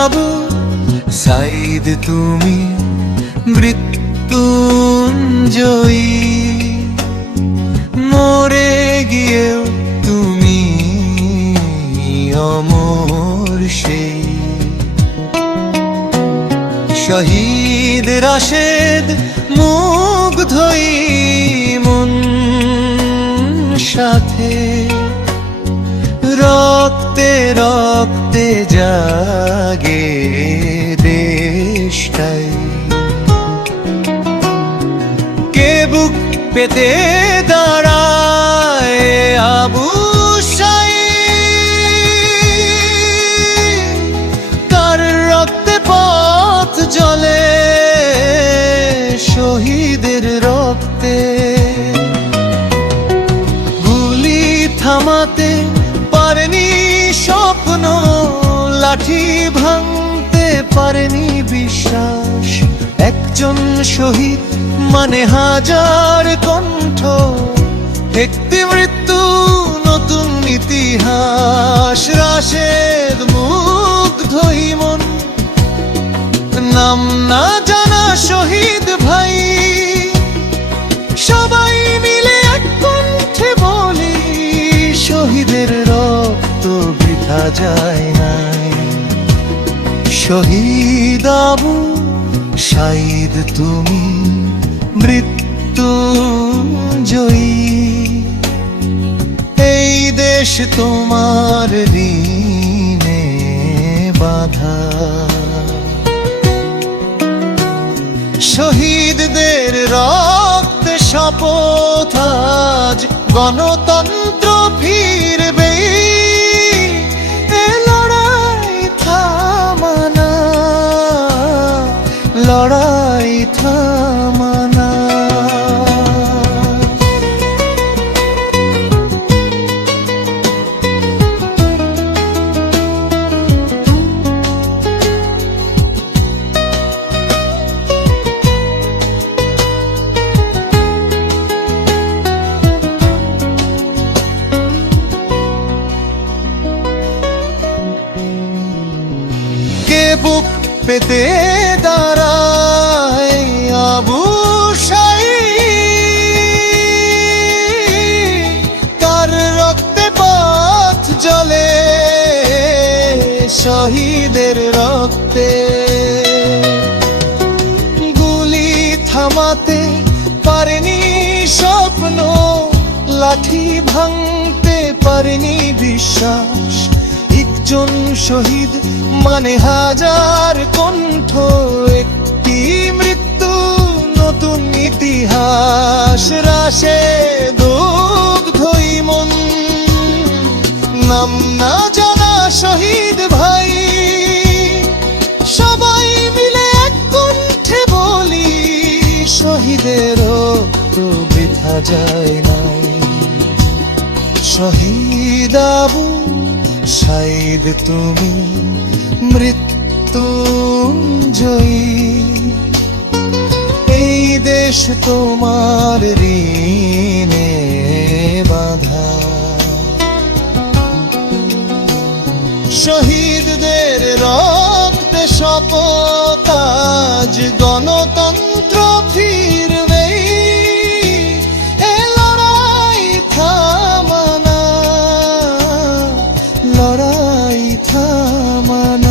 আবু সাইদ তুমি মৃত্যুঞ্জয়ী, মরে গিয়েও তুমি অমর সেই। শহীদ রাশেদ মুগ্ধই মন সাথে, রক্তে রক্তে জাগে দেশটাই। কে বুক পেতে দাঁড়ায় আবু সাঈদ, কার রক্তে পথ জ্বলে শহীদের রক্তে। গুলি থামাতে পারেনি স্বপ্ন, লাঠি ভাঙতে পারেনি বিশ্বাস। একজন শহীদ মানে হাজার কণ্ঠ, একটি মৃত্যু নতুন ইতিহাস। রাশেদ মুগ্ধই মন, নাম না জানা শহীদ ভাই, সবাই মিলে এক কণ্ঠে বলি শহীদের রক্ত বৃথা যায় নাই। শহীদ আবু সাইদ তুমি মৃত্যুঞ্জয়ী, এই দেশ তোমার ঋণে বাঁধা। শহীদদের রক্তে শপথ আজ গণতন্ত্র ফিরবে। এ লড়াই থামানা, লড়াই থামানা। কে বুক পেতে দাঁড়ায় আবু সাঈদ, কার রক্তে পথ জ্বলে শহীদের রক্তে। গুলি থামাতে পারেনি স্বপ্ন, লাঠি ভাঙতে পারেনি বিশ্বাস। একজন শহীদ মানে হাজার কণ্ঠ, একটি মৃত্যু নতুন ইতিহাস। রাশেদ মুগ্ধই মন, নাম না জানা শহীদ ভাই, সবাই মিলে এক কণ্ঠে বলি শহীদের রক্ত বৃথা যায় নাই। শহীদ আবু সাইদ তুমি মৃত্যুঞ্জয়ী, এই দেশ তোমার ঋণে বাঁধা। শহীদদের রক্তে শপথ আজ গণতন্ত্র ফিরবে। এ লড়াই থামানা, লড়াই থামানা।